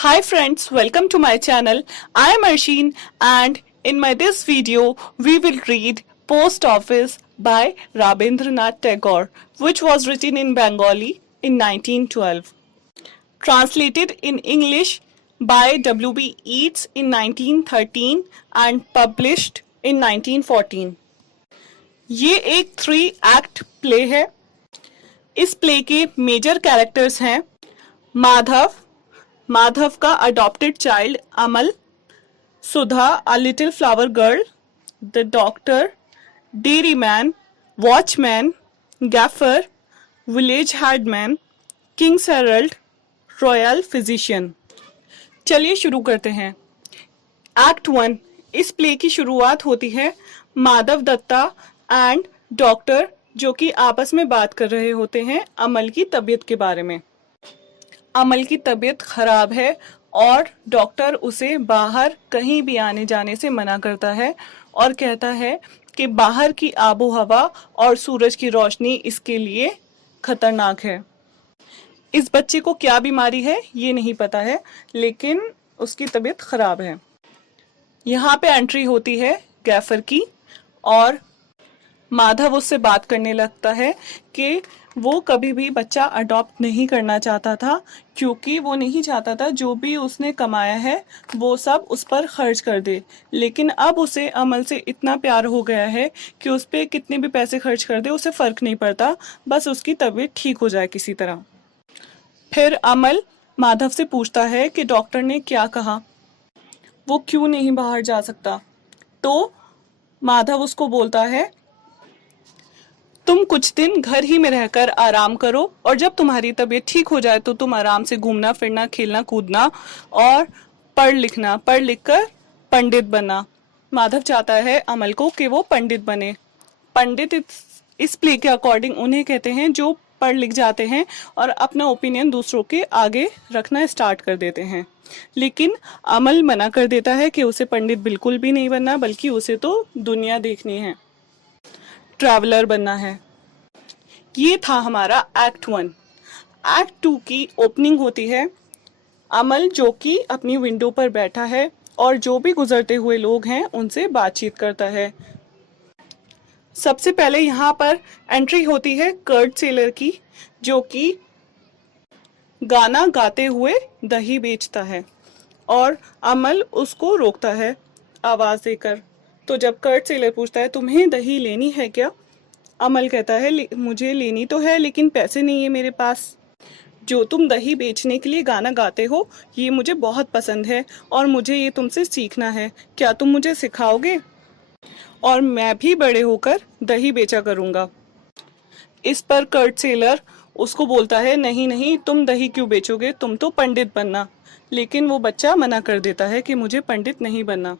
Hi friends, welcome to my channel. I am Arsheen and in my this video we will read Post Office by Rabindranath Tagore, which was written in Bengali in 1912. Translated in English by W.B. Yeats in 1913 and published in 1914. ये एक 3 act play है। इस play के major characters हैं माधव, माधव का adopted child Amal, Sudha a little flower girl, the doctor, dairy man, watchman, gaffer, village headman, king's herald, royal physician. चलिए शुरू करते हैं। एक्ट 1। इस प्ले की शुरुआत होती है माधव दत्ता एंड डॉक्टर जो कि आपस में बात कर रहे होते हैं अमल की तबीयत के बारे में। अमल की तबीयत खराब है और डॉक्टर उसे बाहर कहीं भी आने जाने से मना करता है और कहता है कि बाहर की आबो हवा और सूरज की रोशनी इसके लिए खतरनाक है। इस बच्चे को क्या बीमारी है ये नहीं पता है, लेकिन उसकी तबीयत खराब है। यहाँ पे एंट्री होती है गैफर की और माधव उससे बात करने लगता है कि वो कभी भी बच्चा अडॉप्ट नहीं करना चाहता था, क्योंकि वो नहीं चाहता था जो भी उसने कमाया है वो सब उस पर खर्च कर दे। लेकिन अब उसे अमल से इतना प्यार हो गया है कि उस पर कितने भी पैसे खर्च कर दे उसे फ़र्क नहीं पड़ता, बस उसकी तबीयत ठीक हो जाए किसी तरह। फिर अमल माधव से पूछता है कि डॉक्टर ने क्या कहा, वो क्यों नहीं बाहर जा सकता। तो माधव उसको बोलता है तुम कुछ दिन घर ही में रहकर आराम करो और जब तुम्हारी तबीयत ठीक हो जाए तो तुम आराम से घूमना फिरना, खेलना कूदना और पढ़ लिख कर पंडित बनना। माधव चाहता है अमल को कि वो पंडित बने। पंडित इस प्ले के अकॉर्डिंग उन्हें कहते हैं जो पढ़ लिख जाते हैं और अपना ओपिनियन दूसरों के आगे रखना स्टार्ट कर देते हैं। लेकिन अमल मना कर देता है कि उसे पंडित बिल्कुल भी नहीं बनना, बल्कि उसे तो दुनिया देखनी है, ट्रैवलर बनना है। ये था हमारा एक्ट 1। एक्ट 2 की ओपनिंग होती है अमल जो कि अपनी विंडो पर बैठा है और जो भी गुजरते हुए लोग हैं उनसे बातचीत करता है। सबसे पहले यहाँ पर एंट्री होती है कर्ट सेलर की, जो कि गाना गाते हुए दही बेचता है और अमल उसको रोकता है आवाज देकर। तो जब कर्ट सेलर पूछता है तुम्हें दही लेनी है क्या, अमल कहता है मुझे लेनी तो है लेकिन पैसे नहीं है मेरे पास। जो तुम दही बेचने के लिए गाना गाते हो ये मुझे बहुत पसंद है और मुझे ये तुमसे सीखना है, क्या तुम मुझे सिखाओगे और मैं भी बड़े होकर दही बेचा करूँगा। इस पर कर्ट सेलर उसको बोलता है नहीं नहीं, तुम दही क्यों बेचोगे, तुम तो पंडित बनना। लेकिन वो बच्चा मना कर देता है कि मुझे पंडित नहीं बनना।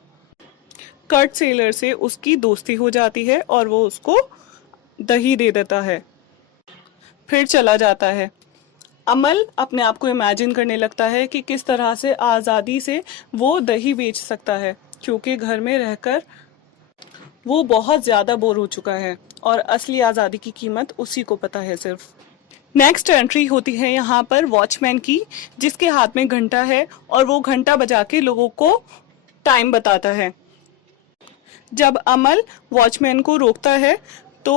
कर्ट सेलर से उसकी दोस्ती हो जाती है और वो उसको दही दे देता है, फिर चला जाता है। अमल अपने आप को इमेजिन करने लगता है कि किस तरह से आज़ादी से वो दही बेच सकता है, क्योंकि घर में रहकर वो बहुत ज़्यादा बोर हो चुका है और असली आज़ादी की कीमत उसी को पता है सिर्फ। नेक्स्ट एंट्री होती है यहाँ पर वॉचमैन की, जिसके हाथ में घंटा है और वो घंटा बजा के लोगों को टाइम बताता है। जब अमल वॉचमैन को रोकता है तो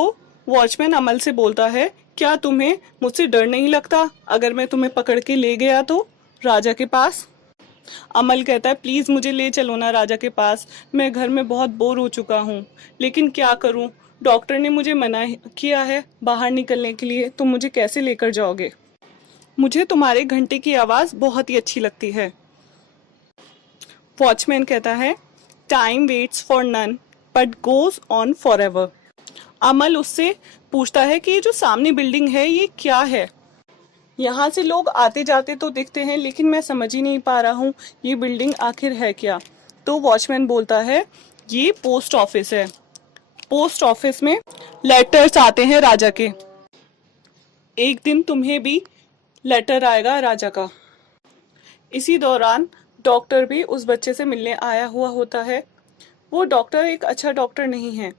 वॉचमैन अमल से बोलता है क्या तुम्हें मुझसे डर नहीं लगता अगर मैं तुम्हें पकड़ के ले गया तो राजा के पास। अमल कहता है प्लीज़ मुझे ले चलो ना राजा के पास, मैं घर में बहुत बोर हो चुका हूँ, लेकिन क्या करूँ, डॉक्टर ने मुझे मना किया है बाहर निकलने के लिए, तुम मुझे कैसे लेकर जाओगे। मुझे तुम्हारे घंटे की आवाज़ बहुत ही अच्छी लगती है। वॉचमैन कहता है time waits for none but goes on for ever. Amal उससे पूछता है कि ये जो सामने बिल्डिंग है ये क्या है, यहाँ से लोग आते जाते तो दिखते हैं लेकिन मैं समझ ही नहीं पा रहा हूँ ये बिल्डिंग आखिर है क्या। तो वॉचमैन बोलता है ये पोस्ट ऑफिस है, पोस्ट ऑफिस में लेटर्स आते हैं राजा के, एक दिन तुम्हें भी लेटर आएगा राजा का। इसी दौरान डॉक्टर भी उस बच्चे से मिलने आया हुआ होता है। वो डॉक्टर एक अच्छा डॉक्टर नहीं है,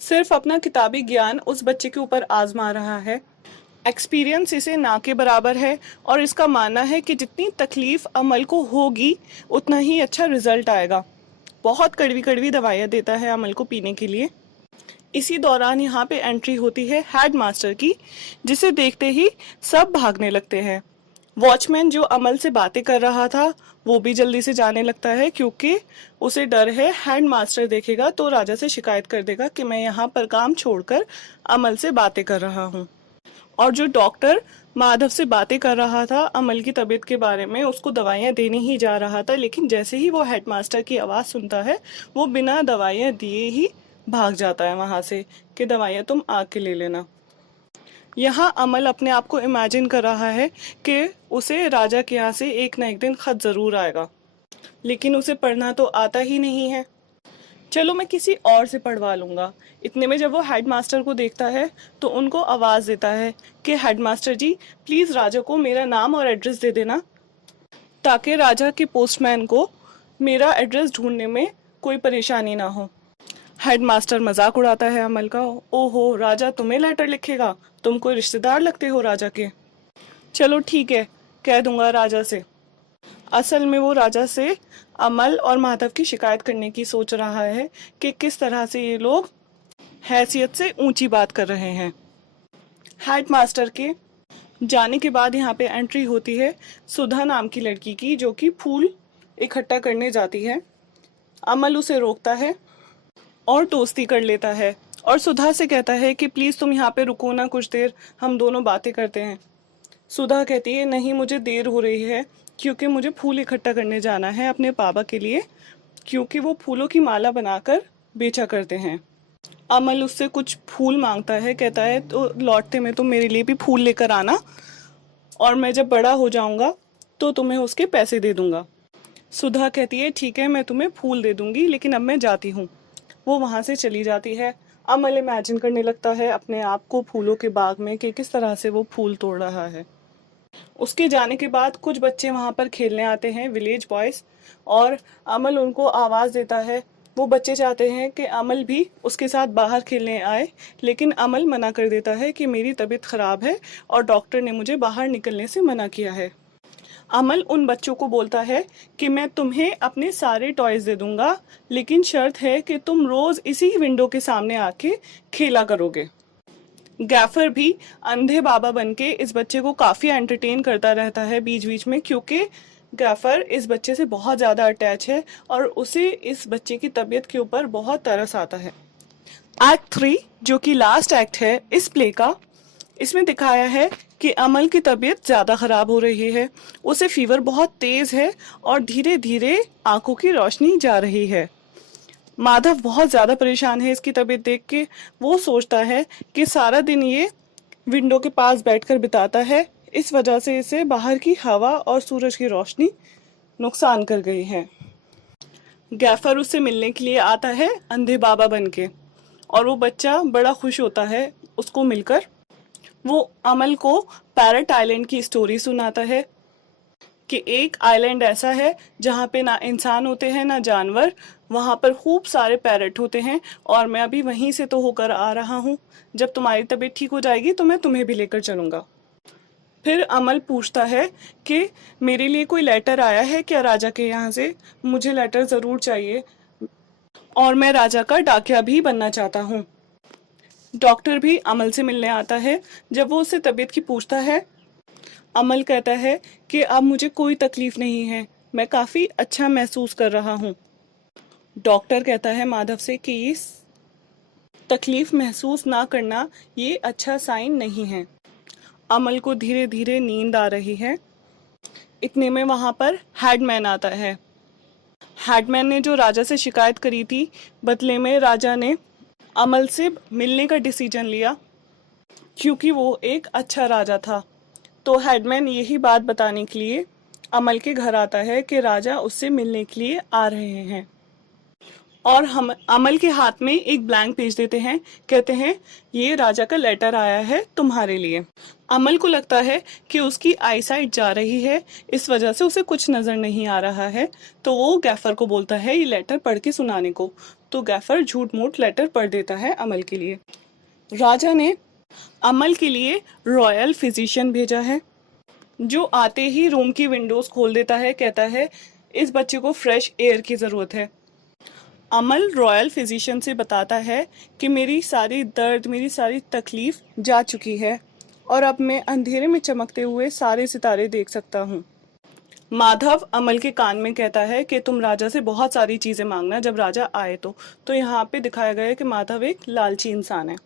सिर्फ अपना किताबी ज्ञान उस बच्चे के ऊपर आजमा रहा है। एक्सपीरियंस इसे ना के बराबर है और इसका मानना है कि जितनी तकलीफ अमल को होगी उतना ही अच्छा रिजल्ट आएगा। बहुत कड़वी कड़वी दवाइयाँ देता है अमल को पीने के लिए। इसी दौरान यहाँ पे एंट्री होती है हेड मास्टर की, जिसे देखते ही सब भागने लगते हैं। वॉचमैन जो अमल से बातें कर रहा था वो भी जल्दी से जाने लगता है, क्योंकि उसे डर है हेड मास्टर देखेगा तो राजा से शिकायत कर देगा कि मैं यहाँ पर काम छोड़कर अमल से बातें कर रहा हूँ। और जो डॉक्टर माधव से बातें कर रहा था अमल की तबीयत के बारे में, उसको दवाइयाँ देने ही जा रहा था, लेकिन जैसे ही वो हेडमास्टर की आवाज़ सुनता है वो बिना दवाइयाँ दिए ही भाग जाता है वहाँ से कि दवाइयाँ तुम आके ले लेना। यहाँ अमल अपने आप को इमेजिन कर रहा है कि उसे राजा के यहाँ से एक ना एक दिन खत ज़रूर आएगा, लेकिन उसे पढ़ना तो आता ही नहीं है। चलो मैं किसी और से पढ़वा लूँगा। इतने में जब वो हेडमास्टर को देखता है तो उनको आवाज़ देता है कि हेडमास्टर जी प्लीज़ राजा को मेरा नाम और एड्रेस दे देना, ताकि राजा के पोस्टमैन को मेरा एड्रेस ढूंढने में कोई परेशानी ना हो। हेडमास्टर मजाक उड़ाता है अमल का। ओहो, राजा तुम्हें लेटर लिखेगा? तुम कोई रिश्तेदार लगते हो राजा के। चलो ठीक है, कह दूंगा राजा से। असल में वो राजा से अमल और माधव की शिकायत करने की सोच रहा है कि किस तरह से ये लोग हैसियत से ऊंची बात कर रहे हैं। हेडमास्टर के जाने के बाद यहाँ पे एंट्री होती है सुधा नाम की लड़की की, जो कि फूल इकट्ठा करने जाती है। अमल उसे रोकता है और दोस्ती कर लेता है और सुधा से कहता है कि प्लीज़ तुम यहाँ पे रुको ना कुछ देर, हम दोनों बातें करते हैं। सुधा कहती है नहीं, मुझे देर हो रही है क्योंकि मुझे फूल इकट्ठा करने जाना है अपने पापा के लिए, क्योंकि वो फूलों की माला बनाकर बेचा करते हैं। अमल उससे कुछ फूल मांगता है, कहता है तो लौटते में तुम मेरे लिए भी फूल लेकर आना और मैं जब बड़ा हो जाऊंगा तो तुम्हें उसके पैसे दे दूंगा। सुधा कहती है ठीक है, मैं तुम्हें फूल दे दूंगी, लेकिन अब मैं जाती हूँ। वो वहाँ से चली जाती है। अमल इमेजिन करने लगता है अपने आप को फूलों के बाग में कि किस तरह से वो फूल तोड़ रहा है। उसके जाने के बाद कुछ बच्चे वहाँ पर खेलने आते हैं, विलेज बॉयज़, और अमल उनको आवाज़ देता है। वो बच्चे चाहते हैं कि अमल भी उसके साथ बाहर खेलने आए, लेकिन अमल मना कर देता है कि मेरी तबीयत ख़राब है और डॉक्टर ने मुझे बाहर निकलने से मना किया है। अमल उन बच्चों को बोलता है कि मैं तुम्हें अपने सारे टॉयज़ दे दूंगा, लेकिन शर्त है कि तुम रोज़ इसी विंडो के सामने आके खेला करोगे। गैफर भी अंधे बाबा बनके इस बच्चे को काफ़ी एंटरटेन करता रहता है बीच बीच में, क्योंकि गैफर इस बच्चे से बहुत ज़्यादा अटैच है और उसे इस बच्चे की तबीयत के ऊपर बहुत तरस आता है। एक्ट 3 जो कि लास्ट एक्ट है इस प्ले का, इसमें दिखाया है कि अमल की तबीयत ज़्यादा ख़राब हो रही है। उसे फीवर बहुत तेज़ है और धीरे धीरे आंखों की रोशनी जा रही है। माधव बहुत ज़्यादा परेशान है इसकी तबीयत देख के। वो सोचता है कि सारा दिन ये विंडो के पास बैठकर बिताता है, इस वजह से इसे बाहर की हवा और सूरज की रोशनी नुकसान कर गई है। गैफर उससे मिलने के लिए आता है अंधे बाबा बनके और वो बच्चा बड़ा खुश होता है उसको मिलकर। वो अमल को पैरट आइलैंड की स्टोरी सुनाता है कि एक आइलैंड ऐसा है जहाँ पे ना इंसान होते हैं ना जानवर, वहाँ पर खूब सारे पैरट होते हैं और मैं अभी वहीं से तो होकर आ रहा हूँ। जब तुम्हारी तबीयत ठीक हो जाएगी तो मैं तुम्हें भी लेकर चलूँगा। फिर अमल पूछता है कि मेरे लिए कोई लेटर आया है क्या राजा के यहाँ से? मुझे लेटर ज़रूर चाहिए और मैं राजा का डाकिया भी बनना चाहता हूँ। डॉक्टर भी अमल से मिलने आता है। जब वो उससे तबीयत की पूछता है, अमल कहता है कि अब मुझे कोई तकलीफ नहीं है, मैं काफ़ी अच्छा महसूस कर रहा हूँ। डॉक्टर कहता है माधव से कि ये तकलीफ महसूस ना करना ये अच्छा साइन नहीं है। अमल को धीरे धीरे नींद आ रही है। इतने में वहाँ पर हेडमैन आता है। हेडमैन ने जो राजा से शिकायत करी थी, बदले में राजा ने अमल से मिलने का डिसीजन लिया क्योंकि वो एक अच्छा राजा था। तो हेडमैन यही बात बताने के लिए अमल के घर आता है कि राजा उससे मिलने के लिए आ रहे हैं और हम अमल के हाथ में एक ब्लैंक पेज देते हैं। कहते हैं ये राजा का लेटर आया है तुम्हारे लिए। अमल को लगता है कि उसकी आईसाइट जा रही है, इस वजह से उसे कुछ नज़र नहीं आ रहा है, तो वो गैफर को बोलता है ये लेटर पढ़ के सुनाने को। तो गैफर झूठ मूठ लेटर पढ़ देता है अमल के लिए। राजा ने अमल के लिए रॉयल फिजिशियन भेजा है, जो आते ही रूम की विंडोज खोल देता है, कहता है इस बच्चे को फ्रेश एयर की ज़रूरत है। अमल रॉयल फिजिशियन से बताता है कि मेरी सारी दर्द, मेरी सारी तकलीफ जा चुकी है और अब मैं अंधेरे में चमकते हुए सारे सितारे देख सकता हूँ। माधव अमल के कान में कहता है कि तुम राजा से बहुत सारी चीज़ें मांगना जब राजा आए तो यहाँ पे दिखाया गया है कि माधव एक लालची इंसान है।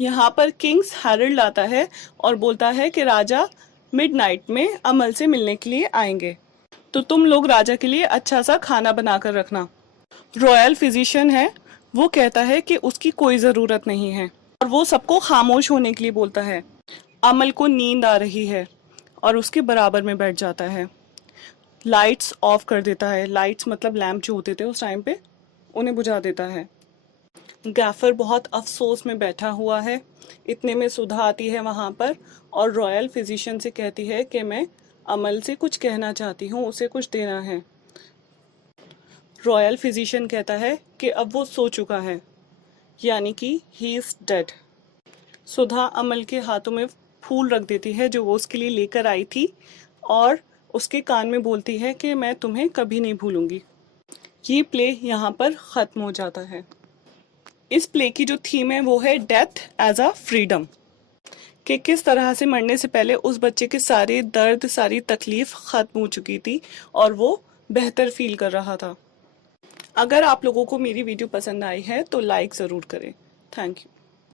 यहाँ पर किंग्स हेरल्ड आता है और बोलता है कि राजा मिडनाइट में अमल से मिलने के लिए आएंगे, तो तुम लोग राजा के लिए अच्छा सा खाना बनाकर रखना। रॉयल फिजिशियन है, वो कहता है कि उसकी कोई ज़रूरत नहीं है और वो सबको खामोश होने के लिए बोलता है। अमल को नींद आ रही है और उसके बराबर में बैठ जाता है, लाइट्स ऑफ कर देता है। लाइट्स मतलब लैम्प जो होते थे उस टाइम पे, उन्हें बुझा देता है। गैफर बहुत अफसोस में बैठा हुआ है। इतने में सुधा आती है वहाँ पर और रॉयल फिजिशियन से कहती है कि मैं अमल से कुछ कहना चाहती हूँ, उसे कुछ देना है। रॉयल फिजिशियन कहता है कि अब वो सो चुका है, यानी कि ही इज़ डेड। सुधा अमल के हाथों में फूल रख देती है जो वो उसके लिए लेकर आई थी और उसके कान में बोलती है कि मैं तुम्हें कभी नहीं भूलूंगी। ये प्ले यहाँ पर ख़त्म हो जाता है। इस प्ले की जो थीम है वो है डेथ एज अ फ्रीडम, कि किस तरह से मरने से पहले उस बच्चे के सारे दर्द, सारी तकलीफ ख़त्म हो चुकी थी और वो बेहतर फील कर रहा था। अगर आप लोगों को मेरी वीडियो पसंद आई है तो लाइक ज़रूर करें। Thank you.